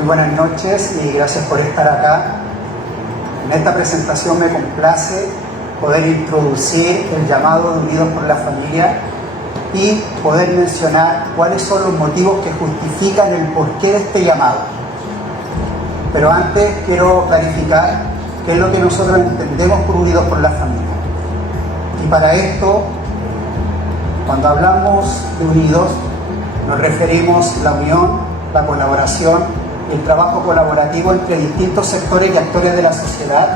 Muy buenas noches y gracias por estar acá. En esta presentación me complace poder introducir el llamado de Unidos por la Familia y poder mencionar cuáles son los motivos que justifican el porqué de este llamado. Pero antes quiero clarificar qué es lo que nosotros entendemos por Unidos por la Familia. Y para esto, cuando hablamos de Unidos, nos referimos a la unión, la colaboración y el trabajo colaborativo entre distintos sectores y actores de la sociedad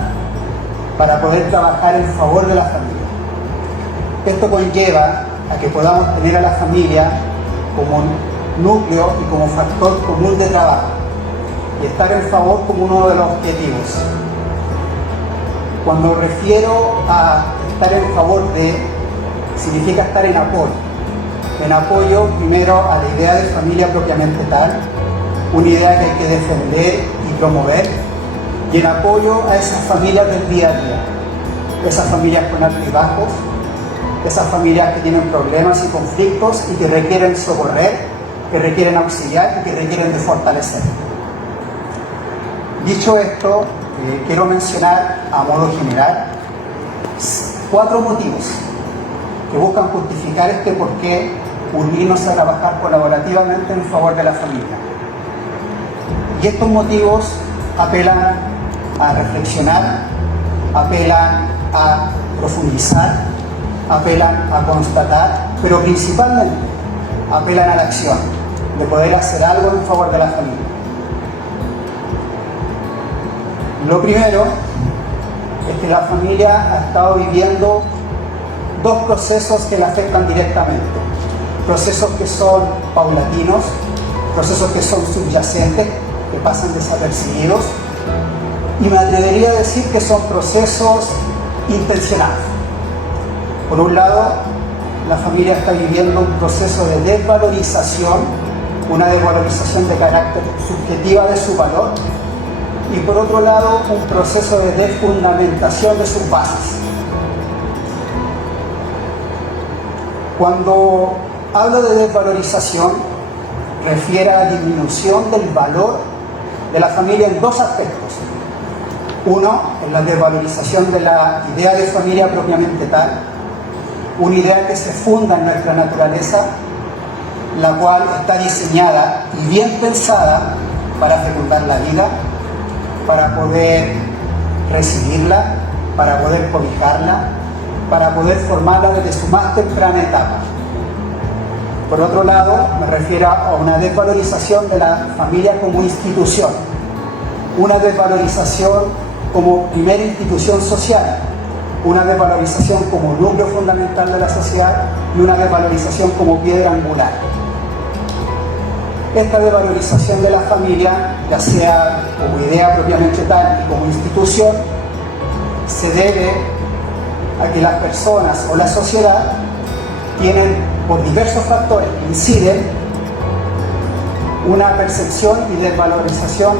para poder trabajar en favor de la familia. Esto conlleva a que podamos tener a la familia como núcleo y como factor común de trabajo y estar en favor como uno de los objetivos. Cuando refiero a estar en favor de, significa estar en apoyo. En apoyo primero a la idea de familia propiamente tal, una idea que hay que defender y promover, y en apoyo a esas familias del día a día, esas familias con altibajos, esas familias que tienen problemas y conflictos y que requieren socorrer, que requieren auxiliar y que requieren de fortalecer. Dicho esto, quiero mencionar a modo general 4 motivos que buscan justificar este porqué unirnos a trabajar colaborativamente en favor de la familia. Y estos motivos apelan a reflexionar, apelan a profundizar, apelan a constatar, pero principalmente apelan a la acción, de poder hacer algo en favor de la familia. Lo primero es que la familia ha estado viviendo 2 procesos que la afectan directamente. Procesos que son paulatinos, procesos que son subyacentes, que pasan desapercibidos, y me atrevería a decir que son procesos intencionados. Por un lado, la familia está viviendo un proceso de desvalorización, una desvalorización de carácter subjetiva de su valor, y por otro lado, un proceso de desfundamentación de sus bases. Cuando hablo de desvalorización, refiere a la disminución del valor de la familia en 2 aspectos. Uno, es la desvalorización de la idea de familia propiamente tal, una idea que se funda en nuestra naturaleza, la cual está diseñada y bien pensada para fecundar la vida, para poder recibirla, para poder cobijarla, para poder formarla desde su más temprana etapa. Por otro lado, me refiero a una desvalorización de la familia como institución, una desvalorización como primera institución social, una desvalorización como núcleo fundamental de la sociedad y una desvalorización como piedra angular. Esta desvalorización de la familia, ya sea como idea propiamente tal y como institución, se debe a que las personas o la sociedad tienen, por diversos factores que inciden, una percepción y una valorización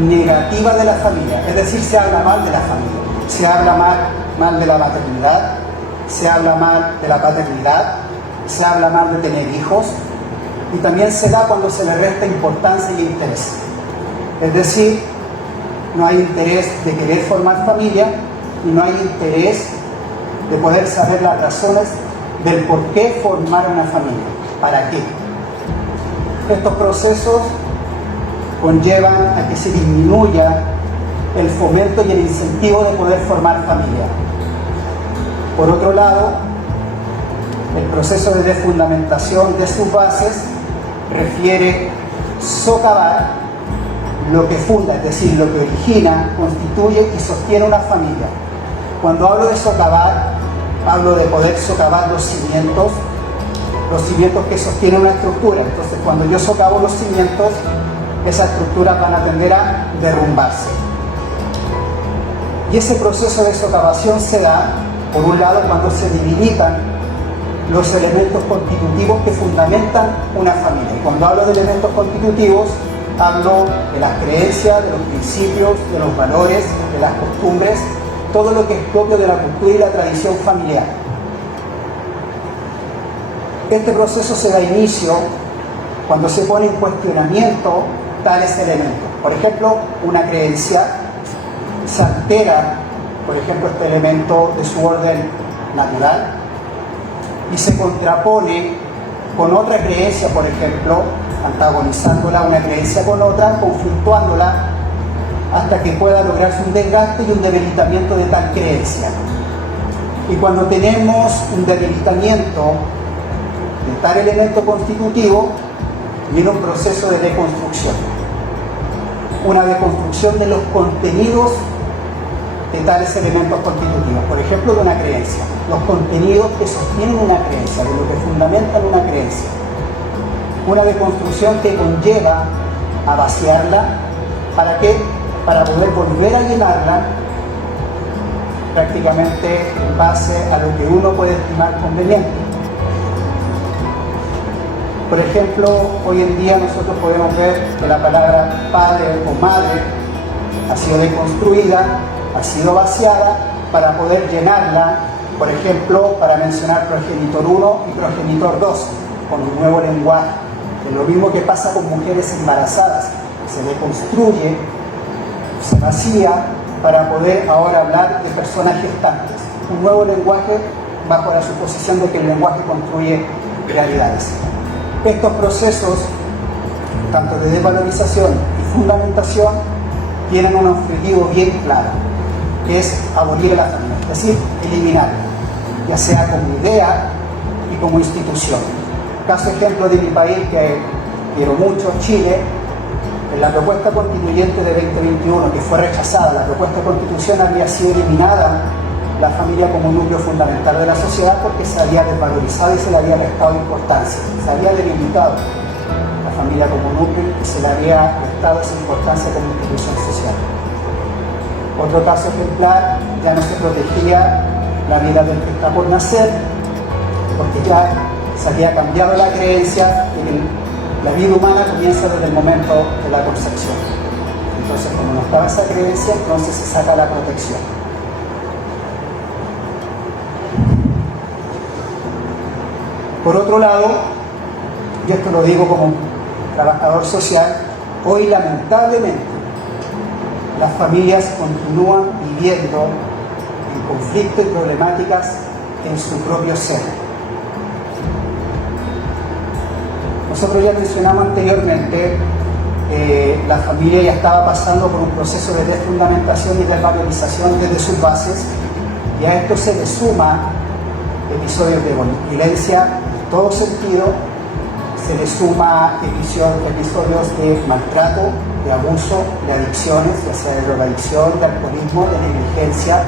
negativa de la familia. Es decir, se habla mal de la familia, se habla mal de la maternidad, se habla mal de la paternidad, se habla mal de tener hijos, y también se da cuando se le resta importancia y interés. Es decir, no hay interés de querer formar familia y no hay interés de poder saber las razones del por qué formar una familia, para qué. Estos procesos conllevan a que se disminuya el fomento y el incentivo de poder formar familia. Por otro lado, el proceso de desfundamentación de sus bases refiere socavar lo que funda, es decir, lo que origina, constituye y sostiene una familia. Cuando hablo de socavar, hablo de poder socavar los cimientos que sostienen una estructura. Entonces, cuando yo socavo los cimientos, esas estructuras van a tender a derrumbarse. Y ese proceso de socavación se da, por un lado, cuando se debilitan los elementos constitutivos que fundamentan una familia. Y cuando hablo de elementos constitutivos, hablo de las creencias, de los principios, de los valores, de las costumbres, todo lo que es propio de la cultura y la tradición familiar. Este proceso se da inicio cuando se pone en cuestionamiento tales elementos. Por ejemplo, una creencia se altera, por ejemplo, este elemento de su orden natural y se contrapone con otra creencia, por ejemplo, antagonizándola una creencia con otra, conflictuándola hasta que pueda lograrse un desgaste y un debilitamiento de tal creencia. Y cuando tenemos un debilitamiento de tal elemento constitutivo, viene un proceso de deconstrucción. Una deconstrucción de los contenidos de tales elementos constitutivos. Por ejemplo, de una creencia. Los contenidos que sostienen una creencia, de lo que fundamentan una creencia. Una deconstrucción que conlleva a vaciarla. ¿Para qué? Para poder volver a llenarla prácticamente en base a lo que uno puede estimar conveniente. Por ejemplo, hoy en día nosotros podemos ver que la palabra padre o madre ha sido deconstruida, ha sido vaciada para poder llenarla, por ejemplo, para mencionar progenitor 1 y progenitor 2, con un nuevo lenguaje. Es lo mismo que pasa con mujeres embarazadas, se deconstruye, se vacía para poder ahora hablar de personas gestantes. Un nuevo lenguaje bajo la suposición de que el lenguaje construye realidades. Estos procesos, tanto de desvalorización y fundamentación, tienen un objetivo bien claro, que es abolir a la familia, es decir, eliminarla, ya sea como idea y como institución. Caso ejemplo de mi país, que quiero mucho, Chile, en la propuesta constituyente de 2021, que fue rechazada, la propuesta de constitución había sido eliminada la familia como núcleo fundamental de la sociedad porque se había desvalorizado y se le había restado importancia, se había debilitado la familia como núcleo y se le había restado esa importancia como institución social. Otro caso ejemplar, ya no se protegía la vida del que está por nacer, porque ya se había cambiado la creencia de que la vida humana comienza desde el momento de la concepción. Entonces, como no estaba esa creencia, entonces se saca la protección. Por otro lado, y esto lo digo como trabajador social, hoy lamentablemente las familias continúan viviendo en conflictos y problemáticas en su propio ser. Nosotros ya mencionamos anteriormente, la familia ya estaba pasando por un proceso de desfundamentación y desvalorización desde sus bases, y a esto se le suma episodios de violencia en todo sentido, se le suma episodios de maltrato, de abuso, de adicciones, ya sea de drogadicción, de alcoholismo, de negligencia,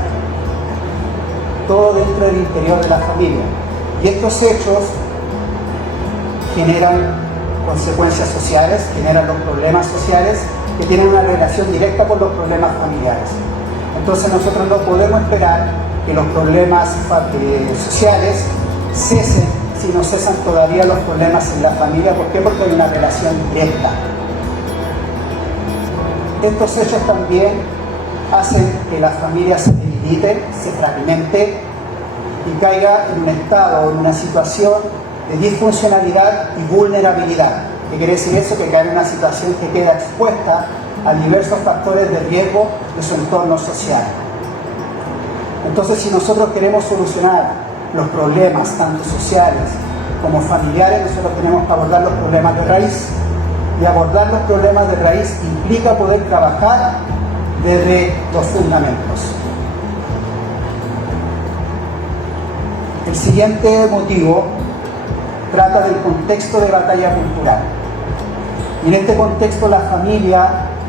todo dentro del interior de la familia. Y estos hechos generan consecuencias sociales, generan los problemas sociales que tienen una relación directa con los problemas familiares. Entonces nosotros no podemos esperar que los problemas sociales cesen si no cesan todavía los problemas en la familia. ¿Por qué? Porque hay una relación directa. Estos hechos también hacen que la familia se debilite, se fragmente y caiga en un estado, en una situación de disfuncionalidad y vulnerabilidad. ¿Qué quiere decir eso? Que cae en una situación que queda expuesta a diversos factores de riesgo de su entorno social. Entonces, si nosotros queremos solucionar los problemas, tanto sociales como familiares, nosotros tenemos que abordar los problemas de raíz. Y abordar los problemas de raíz implica poder trabajar desde los fundamentos. El siguiente motivo trata del contexto de batalla cultural. Y en este contexto la familia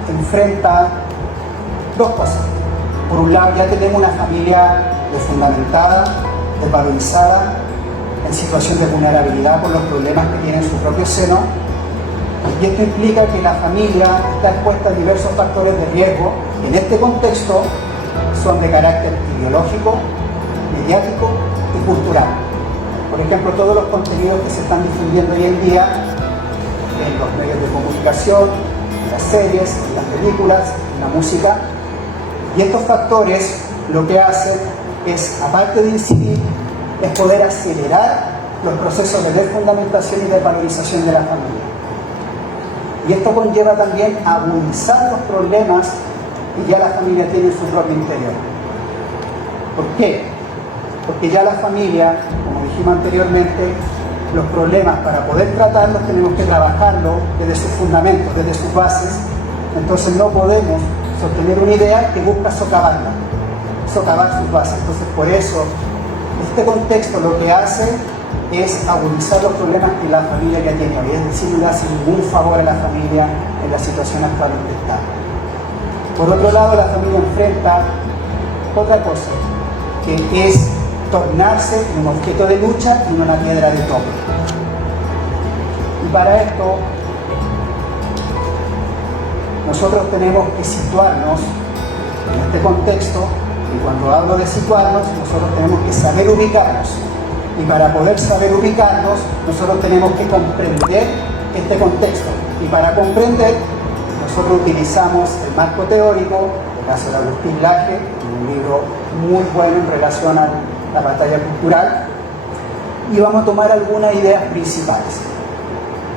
enfrenta dos cosas. Por un lado, ya tenemos una familia desfundamentada, desvalorizada, en situación de vulnerabilidad por los problemas que tiene en su propio seno. Y esto implica que la familia está expuesta a diversos factores de riesgo. En este contexto son de carácter ideológico, mediático y cultural. Por ejemplo, todos los contenidos que se están difundiendo hoy en día en los medios de comunicación, en las series, en las películas, en la música. Y estos factores lo que hacen es, aparte de incidir, es poder acelerar los procesos de desfundamentación y desvalorización de la familia. Y esto conlleva también agudizar los problemas que ya la familia tiene en su propio interior. ¿Por qué? Porque ya la familia, como dijimos anteriormente, los problemas para poder tratarlos tenemos que trabajarlos desde sus fundamentos, desde sus bases. Entonces no podemos sostener una idea que busca socavar sus bases. Entonces por eso este contexto lo que hace es agudizar los problemas que la familia ya tiene hoy, es decir, no le hace ningún favor a la familia en la situación actual en que está. Por otro lado, la familia enfrenta otra cosa, que es tornarse en un objeto de lucha y en una piedra de tope. Y para esto, nosotros tenemos que situarnos en este contexto, y cuando hablo de situarnos, nosotros tenemos que saber ubicarnos. Y para poder saber ubicarnos, nosotros tenemos que comprender este contexto. Y para comprender, nosotros utilizamos el marco teórico, el caso de Agustín Laje, un libro muy bueno en relación a la batalla cultural, y vamos a tomar algunas ideas principales.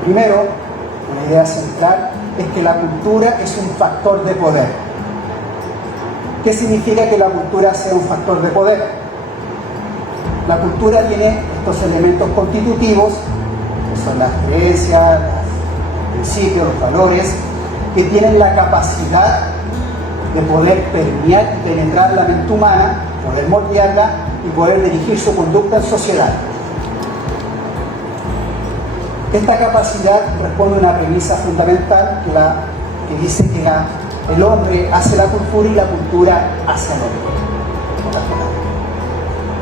Primero, una idea central es que la cultura es un factor de poder. ¿Qué significa que la cultura sea un factor de poder? La cultura tiene estos elementos constitutivos, que son las creencias, los principios, los valores, que tienen la capacidad de poder permear y penetrar la mente humana, poder moldearla y poder dirigir su conducta en sociedad. Esta capacidad responde a una premisa fundamental que dice que el hombre hace la cultura y la cultura hace al hombre.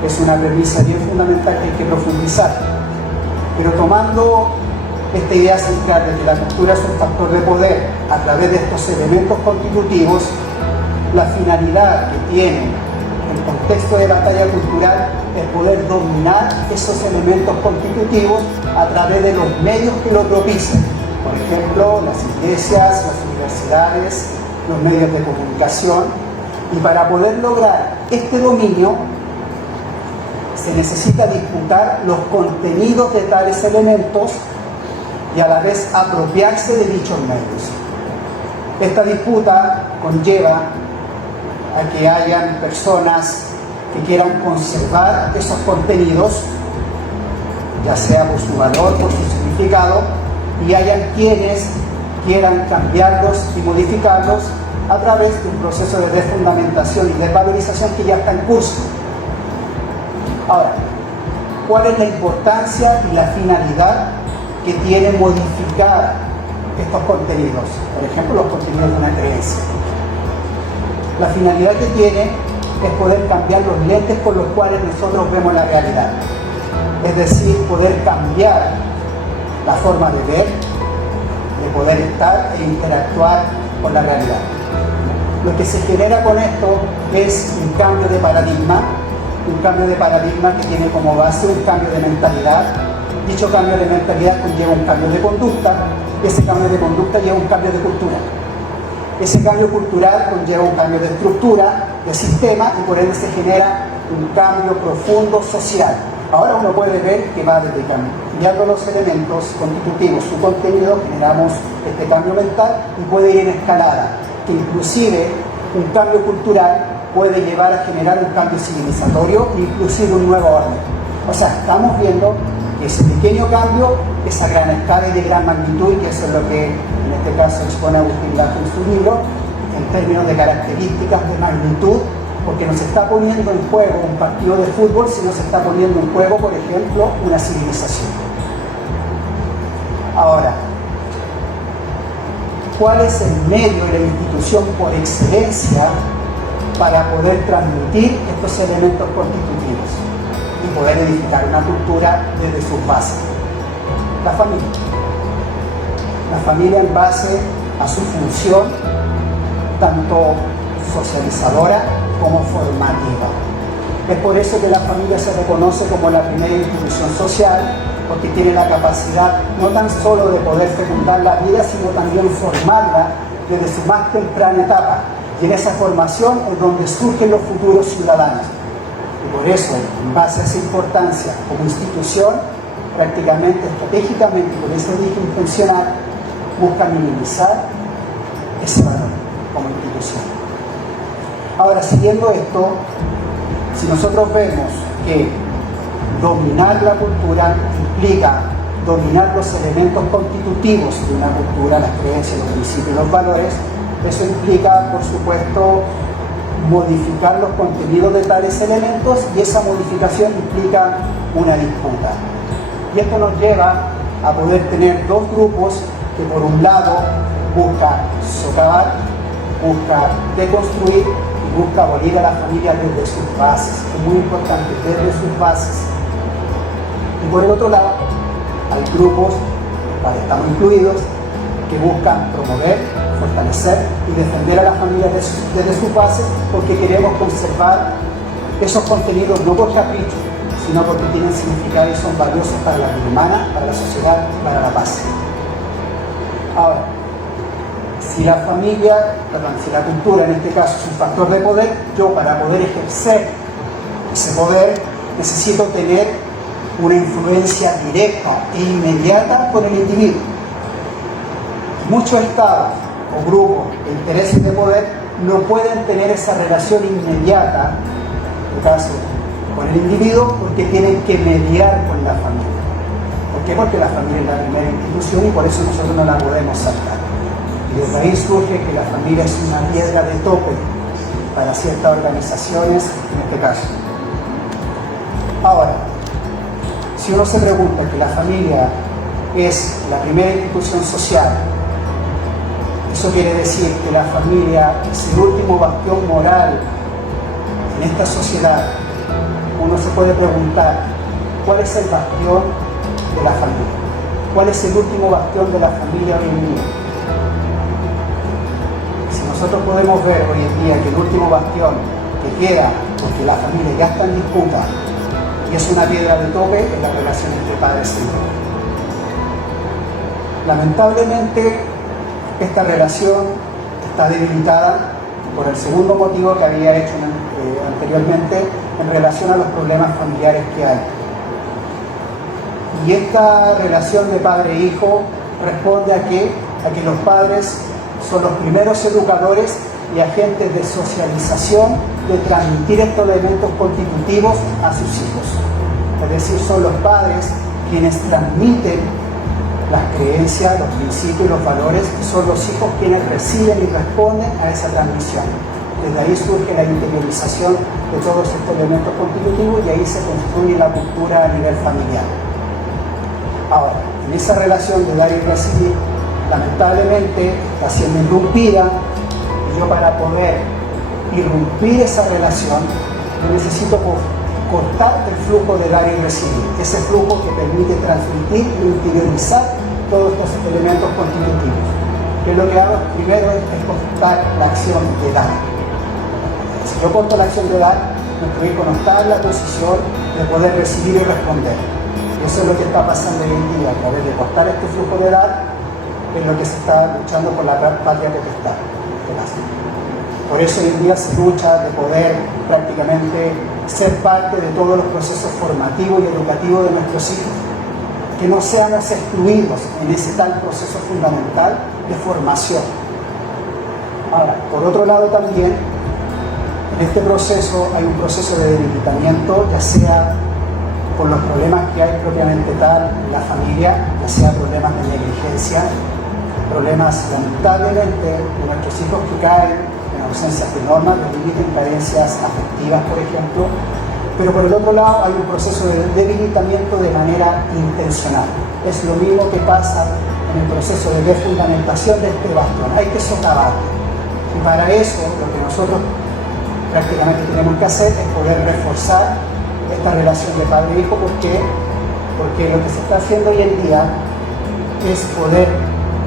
Es una premisa bien fundamental que hay que profundizar. Pero tomando esta idea central de que la cultura es un factor de poder a través de estos elementos constitutivos, la finalidad que tiene el contexto de batalla cultural es poder dominar esos elementos constitutivos a través de los medios que lo propician. Por ejemplo, las iglesias, las universidades, los medios de comunicación. Y para poder lograr este dominio, se necesita disputar los contenidos de tales elementos y a la vez apropiarse de dichos medios. Esta disputa conlleva a que hayan personas que quieran conservar esos contenidos, ya sea por su valor, por su significado, y hayan quienes quieran cambiarlos y modificarlos a través de un proceso de desfundamentación y desvalorización que ya está en curso. Ahora, ¿cuál es la importancia y la finalidad que tiene modificar estos contenidos? Por ejemplo, los contenidos de una creencia. La finalidad que tiene es poder cambiar los lentes con los cuales nosotros vemos la realidad. Es decir, poder cambiar la forma de ver, de poder estar e interactuar con la realidad. Lo que se genera con esto es un cambio de paradigma que tiene como base un cambio de mentalidad. Dicho cambio de mentalidad conlleva un cambio de conducta, y ese cambio de conducta lleva un cambio de cultura. Ese cambio cultural conlleva un cambio de estructura, de sistema, y por ende se genera un cambio profundo social. Ahora uno puede ver que va desde cambiando los elementos constitutivos, su contenido, generamos este cambio mental y puede ir en escalada, que inclusive un cambio cultural puede llevar a generar un cambio civilizatorio e inclusive un nuevo orden. O sea, estamos viendo que ese pequeño cambio es a gran escala y de gran magnitud, y que eso es lo que en este caso expone Agustín Laje en su libro, en términos de características de magnitud, porque no se está poniendo en juego un partido de fútbol, sino se está poniendo en juego, por ejemplo, una civilización. Ahora, ¿cuál es el medio y la institución por excelencia para poder transmitir estos elementos constitutivos y poder edificar una cultura desde sus bases? La familia. La familia en base a su función, tanto socializadora como formativa. Es por eso que la familia se reconoce como la primera institución social, porque tiene la capacidad no tan solo de poder fecundar la vida, sino también formarla desde su más temprana etapa. Y en esa formación es donde surgen los futuros ciudadanos. Y por eso, en base a esa importancia como institución, prácticamente, estratégicamente, por eso dije intencional, busca minimizar ese valor como institución. Ahora, siguiendo esto, si nosotros vemos que dominar la cultura implica dominar los elementos constitutivos de una cultura, las creencias, los principios y los valores, eso implica, por supuesto, modificar los contenidos de tales elementos, y esa modificación implica una disputa. Y esto nos lleva a poder tener dos grupos que, por un lado, busca socavar, busca deconstruir y busca abolir a la familia desde sus bases. Es muy importante, desde sus bases. Y por el otro lado, hay grupos, estamos incluidos, que buscan promover, fortalecer y defender a la familia desde sus bases, porque queremos conservar esos contenidos no por capricho, sino porque tienen significado y son valiosos para la vida humana, para la sociedad y para la paz. Ahora, si la familia, si la cultura en este caso es un factor de poder, yo para poder ejercer ese poder necesito tener una influencia directa e inmediata con el individuo. Muchos estados o grupos de intereses de poder no pueden tener esa relación inmediata, en el caso con el individuo, porque tienen que mediar con la familia. ¿Por qué? Porque la familia es la primera institución y por eso nosotros no la podemos saltar. Y desde ahí surge que la familia es una piedra de tope para ciertas organizaciones, en este caso. Ahora, si uno se pregunta que la familia es la primera institución social, eso quiere decir que la familia es el último bastión moral en esta sociedad. Uno se puede preguntar, ¿cuál es el bastión de la familia? ¿Cuál es el último bastión de la familia hoy en día? Si nosotros podemos ver hoy en día que el último bastión que queda, porque la familia ya está en disputa y es una piedra de tope, es la relación entre padres e hijos. Lamentablemente, esta relación está debilitada por el segundo motivo que había hecho anteriormente en relación a los problemas familiares que hay. Y esta relación de padre e hijo responde a que los padres son los primeros educadores y agentes de socialización, de transmitir estos elementos constitutivos a sus hijos. Es decir, son los padres quienes transmiten las creencias, los principios y los valores, y son los hijos quienes reciben y responden a esa transmisión. Desde ahí surge la interiorización de todos estos elementos constitutivos y ahí se construye la cultura a nivel familiar. Ahora, en esa relación de dar y recibir, lamentablemente está siendo irrumpida, y yo para poder irrumpir esa relación, yo necesito cortar el flujo de dar y recibir, ese flujo que permite transmitir y interiorizar todos estos elementos constitutivos. Que lo que hago primero es cortar la acción de dar. Si yo corto la acción de dar, nuestro hijo no está en la posición de poder recibir y responder. Y eso es lo que está pasando hoy en día, a través de cortar este flujo de dar, es lo que se está luchando por la patria potestad. Por eso hoy en día se lucha de poder prácticamente ser parte de todos los procesos formativos y educativos de nuestros hijos, que no seamos excluidos en ese tal proceso fundamental de formación. Ahora, por otro lado también, en este proceso hay un proceso de debilitamiento, ya sea por los problemas que hay propiamente tal en la familia, ya sea problemas de negligencia, problemas lamentablemente de nuestros hijos que caen en ausencias de normas, de límites, carencias afectivas, por ejemplo, pero por el otro lado hay un proceso de debilitamiento de manera intencional. Es lo mismo que pasa en el proceso de desfundamentación de este bastión, hay que socavar. Y para eso lo que nosotros prácticamente tenemos que hacer es poder reforzar esta relación de padre e hijo. ¿Por qué? Porque lo que se está haciendo hoy en día es poder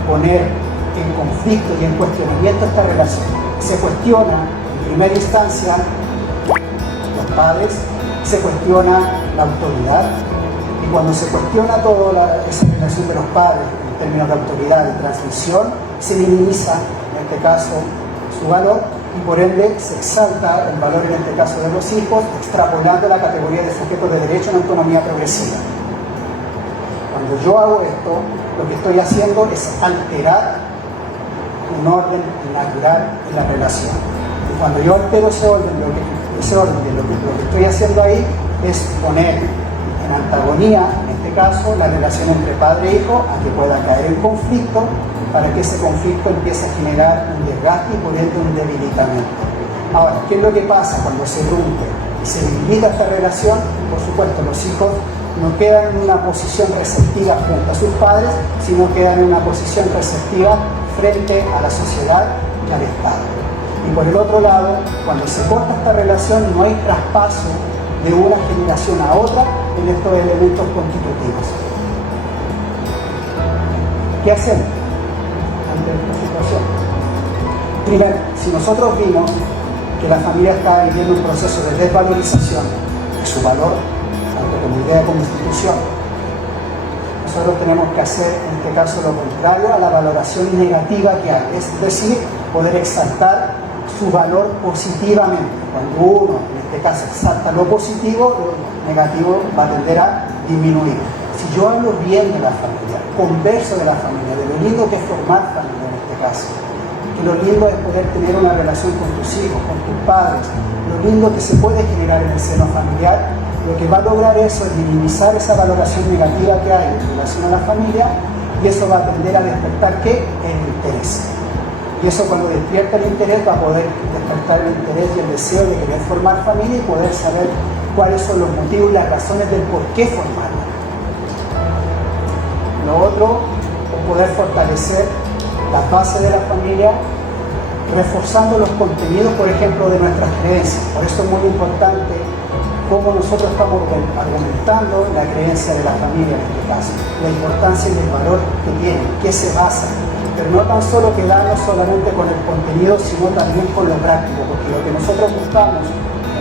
poner en conflicto y en cuestionamiento esta relación. Se cuestiona en primera instancia los padres, se cuestiona la autoridad, y cuando se cuestiona toda esa relación de los padres en términos de autoridad, de transmisión, se minimiza en este caso su valor y por ende se exalta el valor en este caso de los hijos, extrapolando la categoría de sujetos de derecho en autonomía progresiva. Cuando yo hago esto, lo que estoy haciendo es alterar un orden natural en la relación. Y cuando yo altero ese orden, lo que estoy haciendo ahí es poner en antagonía, en este caso, la relación entre padre e hijo, a que pueda caer en conflicto, para que ese conflicto empiece a generar un desgaste y por ende un debilitamiento. Ahora, ¿qué es lo que pasa cuando se rompe y se debilita esta relación? Por supuesto, los hijos no quedan en una posición receptiva frente a sus padres, sino quedan en una posición receptiva frente a la sociedad y al Estado. Y por el otro lado, cuando se corta esta relación, no hay traspaso de una generación a otra en estos elementos constitutivos. ¿Qué hacemos ante esta situación? Primero, si nosotros vimos que la familia está viviendo un proceso de desvalorización de su valor, tanto como idea como institución, nosotros tenemos que hacer en este caso lo contrario a la valoración negativa que hay, es decir, poder exaltar su valor positivamente. Cuando uno, en este caso, exalta lo positivo, lo negativo va a tender a disminuir. Si yo hablo bien de la familia, converso de la familia, de lo lindo que es formar familia en este caso, que lo lindo es poder tener una relación con tus hijos, con tus padres, lo lindo que se puede generar en el seno familiar, lo que va a lograr eso es minimizar esa valoración negativa que hay en relación a la familia, y eso va a tender a despertar ¿qué? El interés. Y eso cuando despierta el interés va a poder despertar el interés y el deseo de querer formar familia y poder saber cuáles son los motivos y las razones del por qué formarla. Lo otro es poder fortalecer la base de la familia, reforzando los contenidos, por ejemplo, de nuestras creencias. Por eso es muy importante cómo nosotros estamos argumentando la creencia de la familia en este caso, la importancia y el valor que tiene, qué se basa, pero no tan solo quedarnos solamente con el contenido, sino también con lo práctico, porque lo que nosotros buscamos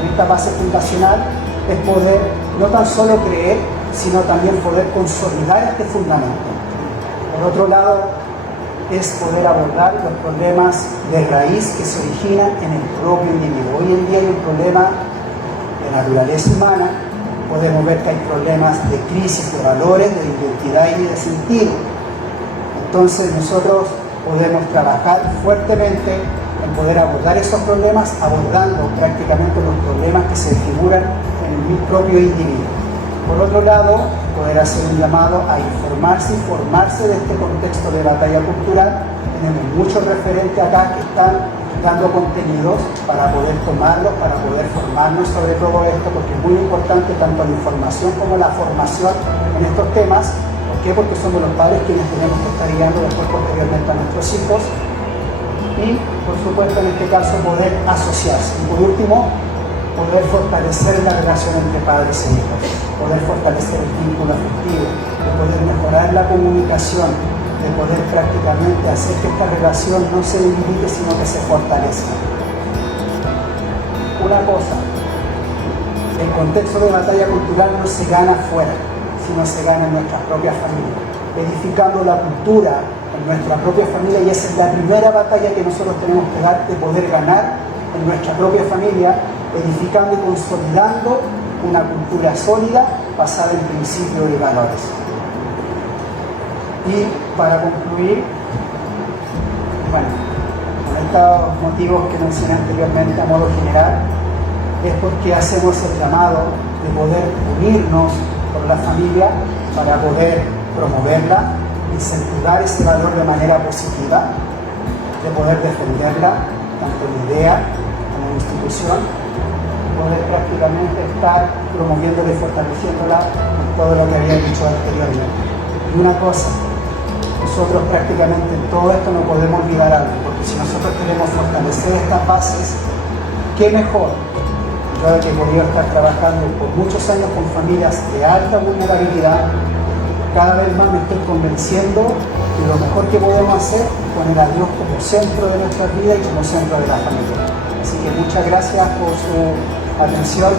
en esta base fundacional es poder no tan solo creer, sino también poder consolidar este fundamento. Por otro lado, es poder abordar los problemas de raíz que se originan en el propio individuo. Hoy en día hay un problema de naturaleza humana, podemos ver que hay problemas de crisis de valores, de identidad y de sentido. Entonces nosotros podemos trabajar fuertemente en poder abordar esos problemas, abordando prácticamente los problemas que se figuran en el propio individuo. Por otro lado, poder hacer un llamado a informarse y formarse de este contexto de batalla cultural. Tenemos muchos referentes acá que están dando contenidos para poder tomarlos, para poder formarnos sobre todo esto, porque es muy importante tanto la información como la formación en estos temas. ¿Por qué? Porque somos los padres quienes tenemos que estar guiando después posteriormente a nuestros hijos. Y, por supuesto, en este caso, poder asociarse. Y por último, poder fortalecer la relación entre padres e hijos, poder fortalecer el vínculo afectivo, de poder mejorar la comunicación, de poder prácticamente hacer que esta relación no se debilite, sino que se fortalezca. Una cosa, el contexto de batalla cultural no se gana fuera, sino se gana en nuestra propia familia, edificando la cultura en nuestra propia familia, y esa es la primera batalla que nosotros tenemos que dar, de poder ganar en nuestra propia familia, edificando y consolidando una cultura sólida basada en principios y valores. Y para concluir, bueno, con estos motivos que mencioné anteriormente a modo general, es porque hacemos el llamado de poder unirnos con la familia para poder promoverla, incentivar ese valor de manera positiva, de poder defenderla, tanto en idea como en institución, poder prácticamente estar promoviéndola y fortaleciéndola en todo lo que había dicho anteriormente. Y una cosa, nosotros prácticamente en todo esto no podemos olvidar algo, porque si nosotros queremos fortalecer estas bases, ¿qué mejor? Yo que he podido estar trabajando por muchos años con familias de alta vulnerabilidad, cada vez más me estoy convenciendo que lo mejor que podemos hacer es poner a Dios como centro de nuestra vida y como centro de la familia. Así que muchas gracias por su atención.